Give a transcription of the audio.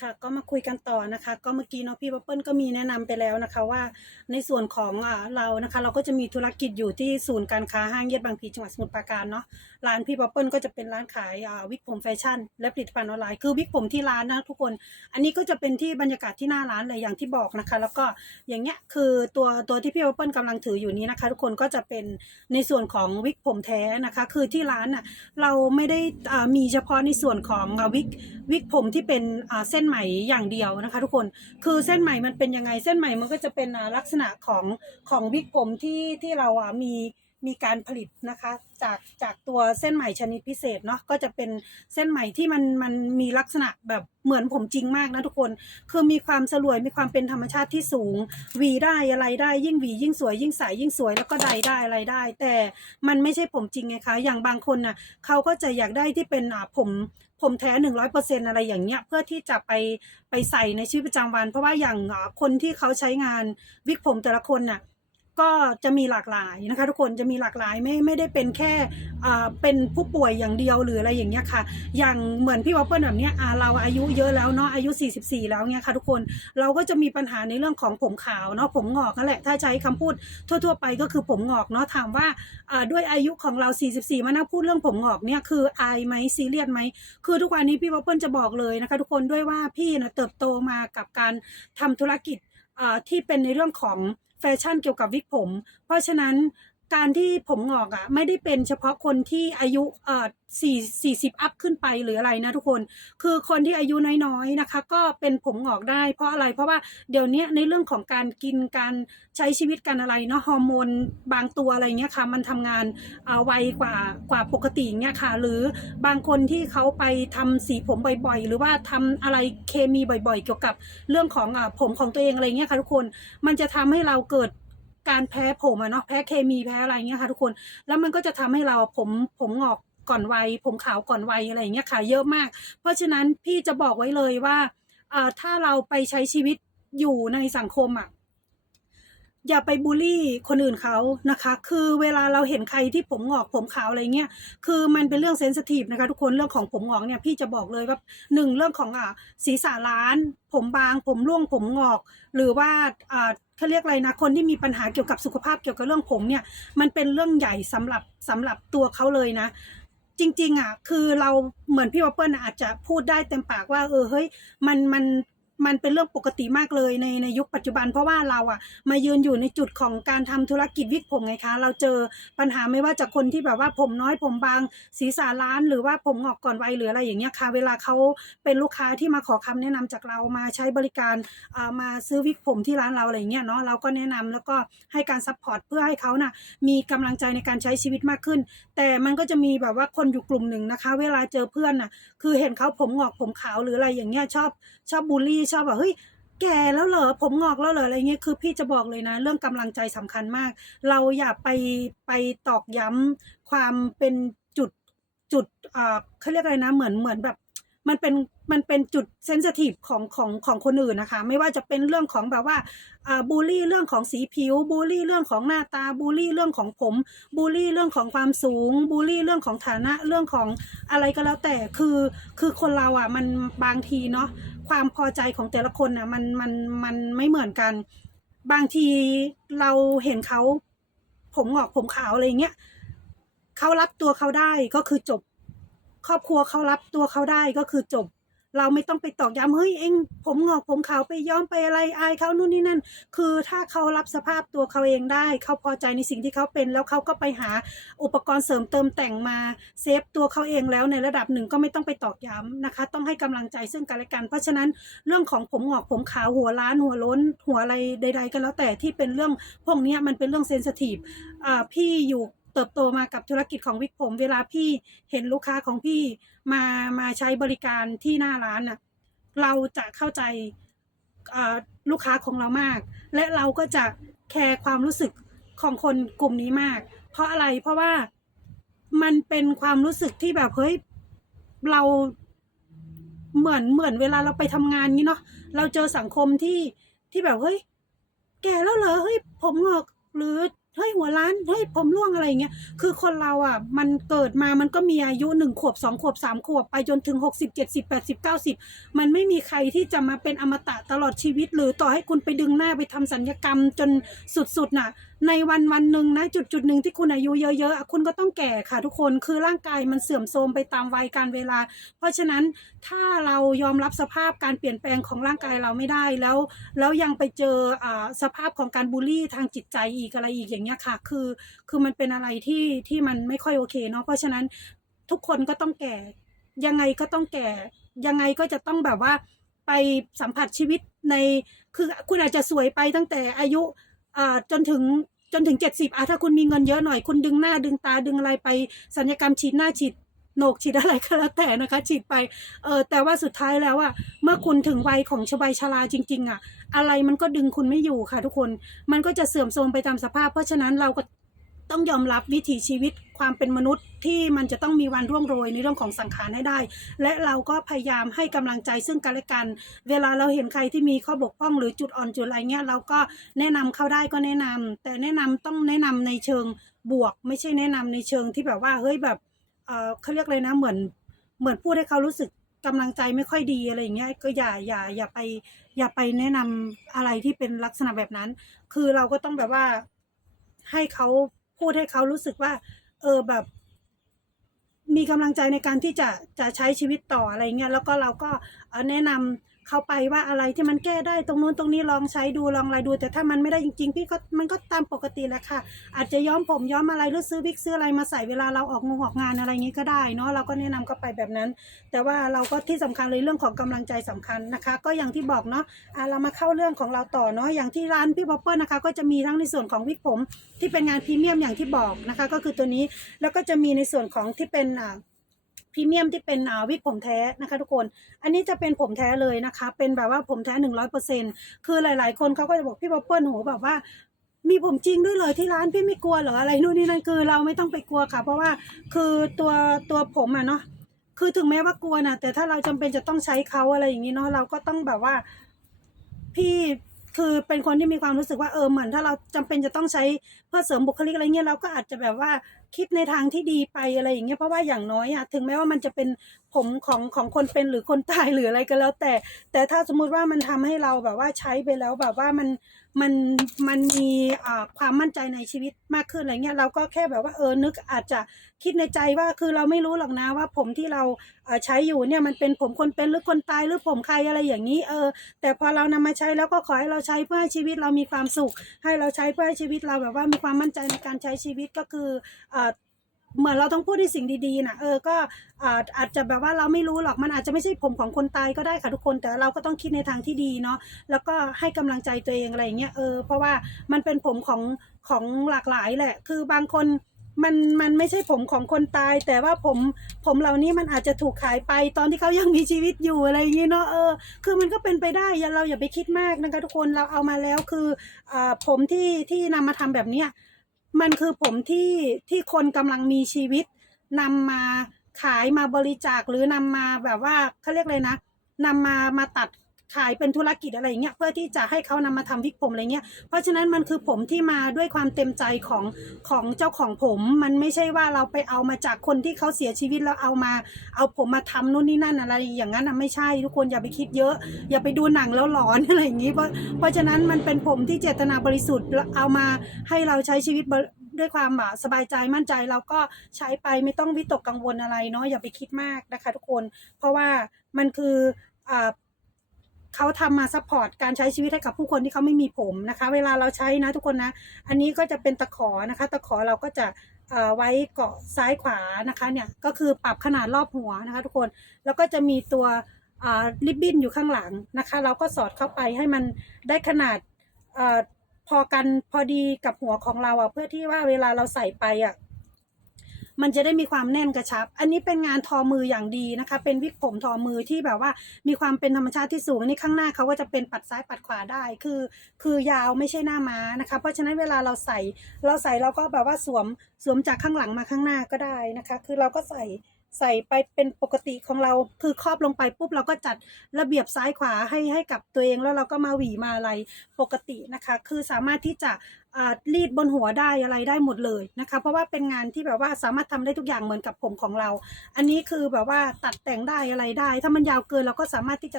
ค่ะก็มาคุยกันต่อนะคะ ก็เมื่อกี้เนาะพี่บับเปิลก็มีแนะนำไปแล้วนะคะว่าในส่วนของเรานะคะ เราก็จะมีธุรกิจอยู่ที่ศูนย์การค้าห้างเย็ดบางพีจังหวัดสมุทรปราการเนาะร้านพี่บับเปิลก็จะเป็นร้านขายวิกผมแฟชั่นและผลิตภัณฑ์ออนไลน์คือวิกผมที่ร้านนะทุกคน อันนี้ก็จะเป็นที่บรรยากาศที่หน้าร้านเลยอย่างที่บอกนะคะ แล้วก็อย่างเงี้ยคือตัวตัวที่พี่บับเปิลกำลังถืออยู่นี้นะคะ ทุกคนก็จะเป็นในส่วนของวิกผมแท้นะคะ คือที่ร้านน่ะเราไม่ได้อ่ามีเฉพาะในส่วนของวิกวิกผมที่เป็นอ่าเส้นไหมอย่างเดียวนะคะ ทุกคนคือเส้นไหมมันเป็นยังไงเส้นไหมมันก็จะเป็นลักษณะของของวิกผมที่ที่เราอะมี มีการผลิตนะคะจากจากตัวเส้นไหมชนิดพิเศษเนาะก็จะเป็นเส้นไหมที่มันมันมีลักษณะแบบเหมือนผมจริงมากนะทุกคน คือมีความสลวยมีความเป็นธรรมชาติที่สูงหวีได้อะไรได้ยิ่งหวียิ่งสวย ยิ่งใสยิ่งสวยแล้วก็ใดได้อะไรได้ แต่มันไม่ใช่ผมจริงไงคะ อย่างบางคนน่ะเขาก็จะอยากได้ที่เป็นอ่าผมผมแท้หนึ่งร้อยเปอร์เซ็นอะไรอย่างเงี้ยเพื่อที่จะไปไปใส่ในชีวิตประจำวัน เพราะว่าอย่างอ่าคนที่เขาใช้งานวิกผมแต่ละคนน่ะ ก็จะมีหลากหลายนะคะ ทุกคนจะมีหลากหลายไม่ไม่ได้เป็นแค่เป็นผู้ป่วยอย่างเดียวหรืออะไรอย่างเงี้ยค่ะ อย่างเหมือนพี่วอปเปิลแบบเนี้ยเราอายุเยอะแล้วเนาะอายุ 44 แล้วเนี่ยค่ะทุกคนเราก็จะมีปัญหาในเรื่องของผมขาวเนาะผมงอกนั่นแหละถ้าใช้คำพูดทั่ว ๆ ไปก็คือผมงอกเนาะถามว่าด้วยอายุของเรา 44 มานั่งพูดเรื่องผมงอกเนี่ยคืออายไหมซีเรียสไหมคือทุกวันนี้พี่วัปเปิลจะบอกเลยนะคะ ทุกคนด้วยว่าพี่นะเติบโตมากับการทำธุรกิจที่เป็นในเรื่องของ แฟชั่นเกี่ยวกับวิกผม เพราะฉะนั้น การที่ผมงอกอะไม่ได้เป็นเฉพาะคนที่อายุเอ่อสี่สี่สิบอัพขึ้นไปหรืออะไรนะทุกคน คือคนที่อายุน้อยๆนะคะ ก็เป็นผมงอกได้เพราะอะไรเพราะว่าเดี๋ยวนี้ในเรื่องของการกินการใช้ชีวิตกันอะไรเนาะฮอร์โมนบางตัวอะไรเงี้ยค่ะ มันทำงานอ่าไวกว่ากว่าปกติเงี้ยค่ะ หรือบางคนที่เขาไปทำสีผมบ่อยๆ หรือว่าทำอะไรเคมีบ่อยๆ เกี่ยวกับเรื่องของอ่ผมของตัวเองอะไรเงี้ยค่ะทุกคนมันจะทำให้เราเกิด การแพ้ผมอะเนาะแพ้เคมีแพ้อะไรเงี้ยค่ะทุกคนแล้วมันก็จะทำให้เราผมผมงอกก่อนวัย ผมขาวก่อนวัยอะไรเงี้ยค่ะเยอะมาก เพราะฉะนั้นพี่จะบอกไว้เลยว่าถ้าเราไปใช้ชีวิตอยู่ในสังคมอะ อย่าไปบูลลี่คนอื่นเขานะคะ คือเวลาเราเห็นใครที่ผมหงอกผมขาวอะไรเงี้ย คือมันเป็นเรื่องเซนซิทีฟนะคะทุกคน เรื่องของผมหงอกเนี่ยพี่จะบอกเลยว่าหนึ่งเรื่องของอะศีรษะล้าน ผมบาง ผมร่วง ผมหงอก หรือว่าอ่าเขาเรียกอะไรนะ คนที่มีปัญหาเกี่ยวกับสุขภาพเกี่ยวกับเรื่องผมเนี่ย มันเป็นเรื่องใหญ่สำหรับสำหรับตัวเขาเลยนะจริงๆอะคือเราเหมือนพี่วัปเปิลอาจจะพูดได้เต็มปากว่าเออเฮ้ยมันมัน มันเป็นเรื่องปกติมากเลยในในยุคปัจจุบัน เพราะว่าเราอะมายืนอยู่ในจุดของการทำธุรกิจวิกผมไงคะ เราเจอปัญหาไม่ว่าจากคนที่แบบว่าผมน้อยผมบางศีรษะล้านหรือว่าผมงอกก่อนวัยหรืออะไรอย่างเงี้ยค่ะ เวลาเขาเป็นลูกค้าที่มาขอคำแนะนำจากเรามาใช้บริการอ่ามาซื้อวิกผมที่ร้านเราอะไรเงี้ยเนาะเราก็แนะนำแล้วก็ให้การซัพพอร์ตเพื่อให้เขาน่ะมีกำลังใจในการใช้ชีวิตมากขึ้น แต่มันก็จะมีแบบว่าคนอยู่กลุ่มหนึ่งนะคะ เวลาเจอเพื่อนน่ะคือเห็นเขาผมงอกผมขาวหรืออะไรอย่างเงี้ยชอบชอบบูลลี่ชอบแบบเฮ้ยแก่แล้วเหรอผมงอกแล้วเหรออะไรเงี้ยคือพี่จะบอกเลยนะ เรื่องกำลังใจสำคัญมาก เราอย่าไปไปตอกย้ำความเป็นจุดจุดอ่าเขาเรียกอะไรนะ เหมือนเหมือนแบบ มันเป็นมันเป็นจุดเซนซิทีฟของของของคนอื่นนะคะ ไม่ว่าจะเป็นเรื่องของแบบว่าบูลลี่เรื่องของสีผิวบูลลี่เรื่องของหน้าตาบูลลี่เรื่องของผมบูลลี่เรื่องของความสูงบูลลี่เรื่องของฐานะเรื่องของอะไรก็แล้วแต่คือคือคนเราอะมันบางทีเนาะความพอใจของแต่ละคนน่ะมันมันมันไม่เหมือนกัน บางทีเราเห็นเขาผมงอกผมขาวอะไรเงี้ยเขารับตัวเขาได้ก็คือจบ ครอบครัวเขารับตัวเขาได้ก็คือจบ เราไม่ต้องไปตอกย้ำเฮ้ยเองผมงอกผมขาวไปย้อมไปอะไรอายเขานู่นนี่นั่น คือถ้าเขารับสภาพตัวเขาเองได้เขาพอใจในสิ่งที่เขาเป็น แล้วเขาก็ไปหาอุปกรณ์เสริมเติมแต่งมาเซฟตัวเขาเองแล้วในระดับหนึ่งก็ไม่ต้องไปตอกย้ำนะคะ ต้องให้กำลังใจซึ่งกันและกัน เพราะฉะนั้นเรื่องของผมงอกผมขาวหัวล้านหัวล้น หัวอะไรใด ๆ ก็แล้วแต่ที่เป็นเรื่องพวกนี้มันเป็นเรื่องเซนซิทีฟอ่าพี่อยู่ เติบโตมากับธุรกิจของวิกผม เวลาพี่เห็นลูกค้าของพี่มามาใช้บริการที่หน้าร้านน่ะเราจะเข้าใจลูกค้าของเรามาก และเราก็จะแคร์ความรู้สึกของคนกลุ่มนี้มาก เพราะอะไรเพราะว่ามันเป็นความรู้สึกที่แบบเฮ้ยเราเหมือนเหมือนเวลาเราไปทำงานนี้เนาะเราเจอสังคมที่ที่แบบเฮ้ยแก่แล้วเหรอเฮ้ยผมงอกหรือ เฮ้ยหัวล้านเฮ้ยผมร่วงอะไรอย่างเงี้ยคือคนเราอะ มันเกิดมามันก็มีอายุหนึ่งขวบสองขวบสามขวบไปจนถึงหกสิบเจ็ดสิบแปดสิบเก้าสิบมันไม่มีใครที่จะมาเป็นอมตะตลอดชีวิต หรือต่อให้คุณไปดึงหน้าไปทำสัญญกรรมจนสุดๆน่ะ ในวันวันหนึ่งนะจุดจุดหนึ่งที่คุณอายุเยอะๆคุณก็ต้องแก่ค่ะทุกคนคือร่างกายมันเสื่อมโทรมไปตามวัยการเวลา เพราะฉะนั้นถ้าเรายอมรับสภาพการเปลี่ยนแปลงของร่างกายเราไม่ได้แล้ว แล้วยังไปเจออสภาพของการบูลลี่ทางจิตใจอีกอะไรอีกอย่างเงี้ยค่ะ คือคือมันเป็นอะไรที่ที่มันไม่ค่อยโอเคเนาะเพราะฉะนั้นทุกคนก็ต้องแก่ ยังไงก็ต้องแก่ ยังไงก็จะต้องแบบว่าไปสัมผัสชีวิตในคือคุณอาจจะสวยไปตั้งแต่อายุ จนถึงจนถึงเจ็ดสิบอะถ้าคุณมีเงินเยอะหน่อย คุณดึงหน้าดึงตาดึงอะไรไปสัญญกรรมฉีดหน้าฉีดโหนกฉีดอะไรก็แล้วแต่นะคะ ฉีดไปเออแต่ว่าสุดท้ายแล้วอะเมื่อคุณถึงวัยของชบายชราจริง ๆอะอะไรมันก็ดึงคุณไม่อยู่ค่ะทุกคน มันก็จะเสื่อมโทรมไปตามสภาพ เพราะฉะนั้นเราก็ ต้องยอมรับวิถีชีวิตความเป็นมนุษย์ที่มันจะต้องมีวันร่วงโรยในเรื่องของสังขารให้ได้ และเราก็พยายามให้กำลังใจซึ่งกันและกัน เวลาเราเห็นใครที่มีข้อบกพร่องหรือจุดอ่อนจุดอะไรเงี้ยเราก็แนะนำเขาได้ก็แนะนำแต่แนะนำต้องแนะนำในเชิงบวก ไม่ใช่แนะนำในเชิงที่แบบว่าเฮ้ยแบบเออเขาเรียกเลยนะเหมือนเหมือนพูดให้เขารู้สึกกำลังใจไม่ค่อยดีอะไรอย่างเงี้ยก็อย่าอย่าอย่าไปอย่าไปแนะนำอะไรที่เป็นลักษณะแบบนั้น คือเราก็ต้องแบบว่าให้เขา พูดให้เขารู้สึกว่า เออแบบ มีกำลังใจในการที่จะจะใช้ชีวิตต่ออะไรเงี้ยแล้วก็เราก็แนะนำ เขาไปว่าอะไรที่มันแก้ได้ตรงนู้นตรงนี้ลองใช้ดูลองอะไรดู แต่ถ้ามันไม่ได้จริงๆ พี่ก็มันก็ตามปกติแหละค่ะ อาจจะย้อมผมย้อมอะไรหรือซื้อวิกซื้ออะไรมาใส่เวลาเราออกงงออกงานอะไรอย่างงี้ก็ได้เนาะเราก็แนะนำเขาไปแบบนั้น แต่ว่าเราก็ที่สำคัญเลยเรื่องของกำลังใจสำคัญนะคะ ก็อย่างที่บอกเนาะอะเรามาเข้าเรื่องของเราต่อเนาะอย่างที่ร้านพี่ป๊อปเปอร์นะคะ ก็จะมีทั้งในส่วนของวิกผมที่เป็นงานพรีเมียมอย่างที่บอกนะคะ ก็คือตัวนี้แล้วก็จะมีในส่วนของที่เป็นอ่า พรีเมียมที่เป็นวิกผมแท้นะคะทุกคน อันนี้จะเป็นผมแท้เลยนะคะ เป็นแบบว่าผมแท้หนึ่งร้อยเปอร์เซ็นคือหลาย ๆ คนเขาก็จะบอกพี่ป๊อปเปิ้ลโหแบบว่ามีผมจริงด้วยเลยที่ร้านพี่ไม่กลัวเหรออะไรนู่นนี่นั่นคือเราไม่ต้องไปกลัวค่ะ เพราะว่าคือตัวตัวผมอะเนาะคือถึงแม้ว่ากลัวนะแต่ถ้าเราจำเป็นจะต้องใช้เขาอะไรอย่างนี้เนาะเราก็ต้องแบบว่าพี่คือเป็นคนที่มีความรู้สึกว่าเออเหมือนถ้าเราจำเป็นจะต้องใช้เพื่อเสริมบุคลิกอะไรเงี้ยเราก็อาจจะแบบว่า คิดในทางที่ดีไปอะไรอย่างเงี้ยเพราะว่าอย่างน้อยอะถึงแม้ว่ามันจะเป็นผมของของคนเป็นหรือคนตายหรืออะไรก็แล้ว แต่ แต่ถ้าสมมุติว่ามันทำให้เราแบบว่าใช้ไปแล้วแบบว่ามันมันมันมีความมั่นใจในชีวิตมากขึ้นอะไรเงี้ยเราก็แค่แบบว่าเออนึกอาจจะคิดในใจว่าคือเราไม่รู้หรอกนะว่าผมที่เราใช้อยู่เนี่ยมันเป็นผมคนเป็นหรือคนตายหรือผมใครอะไรอย่างนี้เออ แต่พอเรานำมาใช้แล้วก็ขอให้เราใช้เพื่อให้ชีวิตเรามีความสุข ให้เราใช้เพื่อให้ชีวิตเราแบบว่ามีความมั่นใจในการใช้ชีวิตก็คืออ่อ เหมือนเราต้องพูดในสิ่งดีๆนะเออก็อาจจะแบบว่าเราไม่รู้หรอกมันอาจจะไม่ใช่ผมของคนตายก็ได้ค่ะทุกคน แต่เราก็ต้องคิดในทางที่ดีเนาะแล้วก็ให้กำลังใจตัวเองอะไรอย่างเงี้ยเออเพราะว่ามันเป็นผมของของหลากหลายแหละ คือบางคนมันมันไม่ใช่ผมของคนตาย แต่ว่าผมผมเหล่านี้มันอาจจะถูกขายไปตอนที่เขายังมีชีวิตอยู่อะไรอย่างเงี้เนาะเออคือมันก็เป็นไปได้อย่าเราอย่าไปคิดมากนะคะทุกคนเราเอามาแล้วคืออ่าผมที่ที่นำมาทำแบบเนี้ย มันคือผมที่ที่คนกำลังมีชีวิตนำมาขายมาบริจาคหรือนำมาแบบว่าเขาเรียกเลยนะนำมามาตัด ขายเป็นธุรกิจอะไรอย่างเงี้ยเพื่อที่จะให้เขานำมาทำวิกผมอะไรเงี้ยเพราะฉะนั้นมันคือผมที่มาด้วยความเต็มใจของของเจ้าของผม มันไม่ใช่ว่าเราไปเอามาจากคนที่เขาเสียชีวิตแล้วเอามา เอาผมมาทำนู่นนี่นั่นอะไรอย่างนั้นอะไม่ใช่ทุกคนอย่าไปคิดเยอะ อย่าไปดูหนังแล้วหลอนอะไรอย่างนี้เพราะเพราะฉะนั้นมันเป็นผมที่เจตนาบริสุทธิ์แล้วเอามาให้เราใช้ชีวิตด้วยความแบบสบายใจมั่นใจเราก็ใช้ไปไม่ต้องวิตกกังวลอะไรเนาะอย่าไปคิดมากนะคะ ทุกคน เพราะว่ามันคืออ่า เขาทำมาซัพพอร์ตการใช้ชีวิตให้กับผู้คนที่เขาไม่มีผมนะคะ เวลาเราใช้นะทุกคนนะ อันนี้ก็จะเป็นตะขอนะคะ ตะขอเราก็จะไว้เกาะซ้ายขวานะคะเนี่ยก็คือปรับขนาดรอบหัวนะคะทุกคนแล้วก็จะมีตัวริบบิ้นอยู่ข้างหลังนะคะ เราก็สอดเข้าไปให้มันได้ขนาดอพอกันพอดีกับหัวของเราอะเพื่อที่ว่าเวลาเราใส่ไปอะ มันจะได้มีความแน่นกระชับ อันนี้เป็นงานทอมืออย่างดีนะคะ เป็นวิกผมทอมือที่แบบว่า มีความเป็นธรรมชาติที่สูง อันนี้ข้างหน้าเขาก็จะเป็นปัดซ้ายปัดขวาได้ คือ คือยาวไม่ใช่หน้าม้านะคะ เพราะฉะนั้นเวลาเราใส่ เราใส่เราก็แบบว่าสวม สวมจากข้างหลังมาข้างหน้าก็ได้นะคะ คือเราก็ใส่ใส่ไปเป็นปกติของเราคือครอบลงไปปุ๊บเราก็จัดระเบียบซ้ายขวาให้ให้กับตัวเองแล้วเราก็มาหวีมาอะไรปกตินะคะ คือสามารถที่จะ รีดบนหัวได้อะไรได้หมดเลยนะคะ เพราะว่าเป็นงานที่แบบว่าสามารถทำได้ทุกอย่างเหมือนกับผมของเรา อันนี้คือแบบว่าตัดแต่งได้อะไรได้ ถ้ามันยาวเกินเราก็สามารถที่จะ